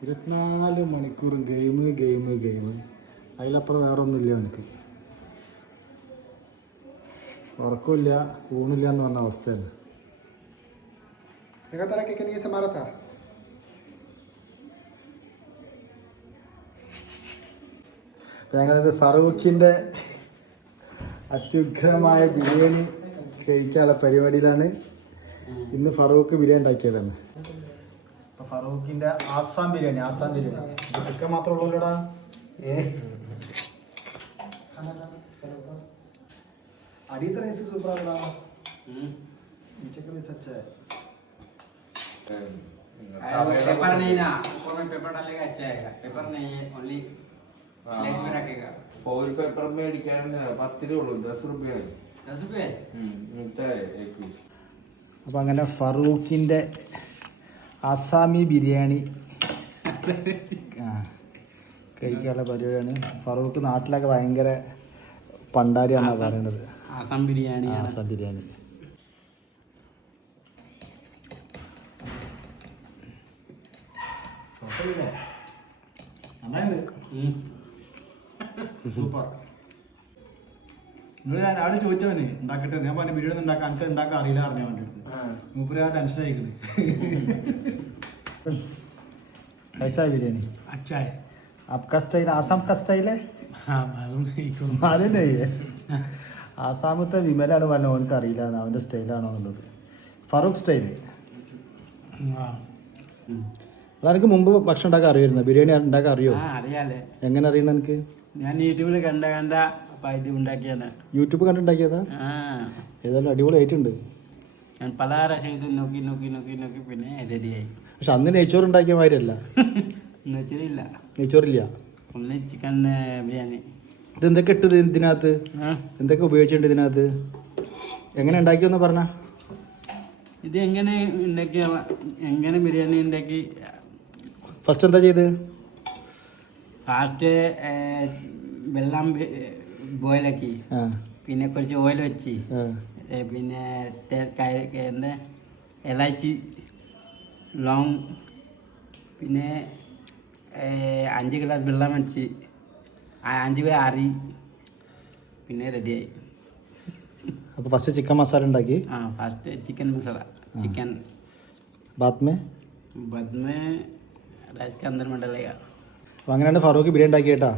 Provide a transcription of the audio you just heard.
24 മണിക്കൂറും ഗെയിം. അതിലപ്പുറം വേറെ ഒന്നുമില്ല എനിക്ക്. ഉറക്കമില്ല, ഊണില്ല എന്ന് പറഞ്ഞ അവസ്ഥയാണ്. ഞങ്ങളിത് ഫറൂഖിൻ്റെ അത്യുഗ്രമായ ബിരിയാണി കഴിക്കാനുള്ള പരിപാടിയിലാണ്. ഇന്ന് ഫറൂഖ് ബിരിയാണി ഉണ്ടാക്കിയതാണ്. ഫറൂഖിന്റെ ആസാം ബിരിയാണി. ചിക്കൻ മാത്രമേ ഉള്ളൂടാ. അടിയത്തെ റൈസ് സൂപ്പറാണോ? ചിക്കൻ റൈസ് അച്ഛേ पेपर नहीं ना, में पेपर डालेगा अच्छा आएगा. पेपर नहीं है, ओनली लेग में रखेगा. और पेपर में क्या है 10 രൂപ 10 രൂപ 10 रुपए അപ്പം അങ്ങനെ ഫറൂഖിൻ്റെ ആസാമി ബിരിയാണി കഴിക്കാനുള്ള പരിപാടിയാണ്. ഫറൂഖ് നാട്ടിലൊക്കെ ഭയങ്കര പണ്ടാരിയാണെന്നാണ് പറയുന്നത്. ആസാം ബിരിയാണി. സൂപ്പർ. ഞാൻ രാവിലെ ചോദിച്ചവന് ഉണ്ടാക്കട്ടെ, ഞാൻ പറഞ്ഞു ബിരിയാണി ഉണ്ടാക്കാൻ എനിക്ക് ഉണ്ടാക്കാൻ അറിയില്ല അറിഞ്ഞാൽ വേണ്ടി മൂപ്പര് ആ ടെൻഷൻ ആയിക്കുന്നത്. कैसा है बिरयानी? अच्छा है. आपका स्टाइल आसाम का स्टाइल है? हाँ मालूम नहीं है. ആസാമത്തെ വിമലാണ് പറഞ്ഞ ഓനക്ക് അറിയില്ല അവൻ്റെ സ്റ്റൈലാണോ എന്നുള്ളത്. ഫറൂഖ് സ്റ്റൈല്. അതെനിക്ക് മുമ്പ് ഭക്ഷണം ഉണ്ടാക്കാൻ അറിയായിരുന്നു. ബിരിയാണി ഉണ്ടാക്കാൻ അറിയോ? അറിയാലേ. എങ്ങനെ അറിയണം എനിക്ക്? ഞാൻ യൂട്യൂബിൽ കണ്ട ഉണ്ടാക്കിയതാണ്. യൂട്യൂബ് കണ്ടുണ്ടാക്കിയതാ? ഏതായാലും അടിപൊളിയായിട്ടുണ്ട്. ഞാൻ പലഹാരം ചെയ്ത് നോക്കി പിന്നെ റെഡിയായി. പക്ഷെ അന്ന് നെയ്ച്ചോറ് ഉണ്ടാക്കിയ മാതിരിയല്ല. നെയ്ച്ചോറില്ല, ഓൺലി ചിക്കൻ ബിരിയാണി. ഇതെന്തൊക്കെ ഇട്ടത് ഇതിനകത്ത്? എന്തൊക്കെ ഉപയോഗിച്ചിട്ടുണ്ട് ഇതിനകത്ത്? എങ്ങനെ ഉണ്ടാക്കിയെന്ന് പറഞ്ഞ ഇത് എങ്ങനെ ബിരിയാണി ഉണ്ടാക്കി? ഫസ്റ്റ് എന്താ ചെയ്ത്? ഫാസ്റ്റ് വെള്ളം ബോയിലാക്കി, പിന്നെ കുറച്ച് ഓയിൽ വെച്ച്, പിന്നെ എന്താ ഇലാച്ചി, ലോങ്, പിന്നെ 5 ഗ്ലാസ് വെള്ളം വെച്ച് 5 ഗ്ലാസ് അരി, പിന്നെ റെഡിയായി. അപ്പോൾ ഫസ്റ്റ് ചിക്കൻ മസാല ഉണ്ടാക്കി. First chicken masala. चिकन बाद में राइस के अंदर में डालेगा. അങ്ങനെയാണ് ഫറൂഖ് ബിരിയാണി ഉണ്ടാക്കി കേട്ടാ.